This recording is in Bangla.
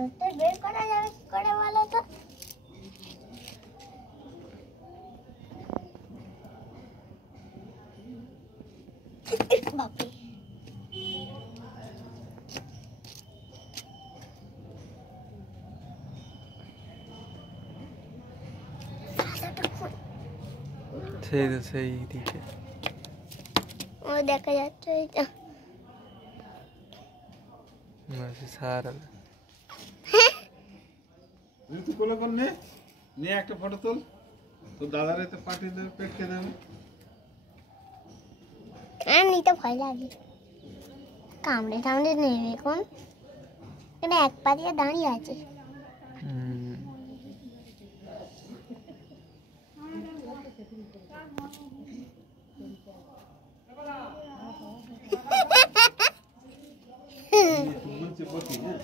ধরতে বের করা যাবে কি করে বলো তো? বাপরে সেই দিকে ও দেখা যাচ্ছে এটা সারা তুই কোলে কোল নে নিয়ে একটা ফটো তোল তো দাদার এতে পাঠিয়ে দেবে পেটকে দেবে আর নিতে ভয় লাগে কামড়ে টামড়ে নেবে কোন এটা এক পা দিয়ে দাঁড়িয়ে আছে বলছে বসি হ্যাঁ